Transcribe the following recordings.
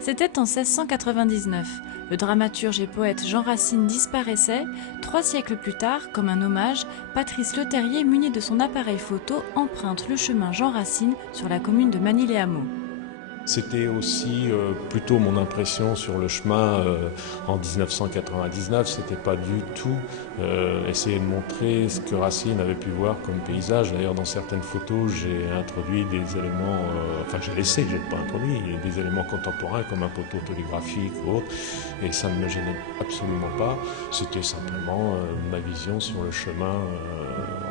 C'était en 1699. Le dramaturge et poète Jean Racine disparaissait. 3 siècles plus tard, comme un hommage, Patrice Leterrier, muni de son appareil photo, emprunte le chemin Jean Racine sur la commune de Manille-les-Hameaux. C'était aussi plutôt mon impression sur le chemin en 1999. C'était pas du tout essayer de montrer ce que Racine avait pu voir comme paysage. D'ailleurs, dans certaines photos, j'ai introduit des éléments, j'ai pas introduit, des éléments contemporains comme un poteau télégraphique ou autre. Et ça ne me gênait absolument pas. C'était simplement ma vision sur le chemin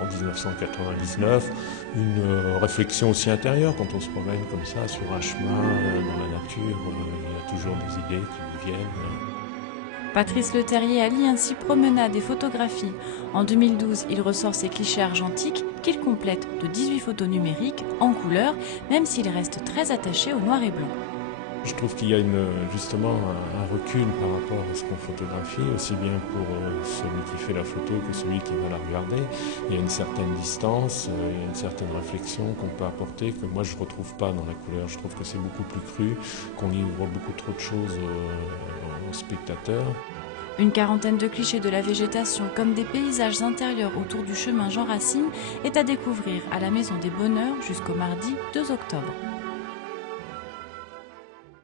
en 1999. Une réflexion aussi intérieure quand on se promène comme ça sur un chemin dans la nature, il y a toujours des idées qui nous viennent. Patrice Leterrier allie ainsi promenade et photographie. En 2012, il ressort ses clichés argentiques qu'il complète de 18 photos numériques en couleur, même s'il reste très attaché au noir et blanc. Je trouve qu'il y a justement un recul par rapport à ce qu'on photographie, aussi bien pour celui qui fait la photo que celui qui va la regarder. Il y a une certaine distance, il y a une certaine réflexion qu'on peut apporter que moi je ne retrouve pas dans la couleur. Je trouve que c'est beaucoup plus cru, qu'on livre beaucoup trop de choses aux spectateurs. Une quarantaine de clichés de la végétation comme des paysages intérieurs autour du chemin Jean Racine est à découvrir à la Maison des Bonheurs jusqu'au mardi 2 octobre.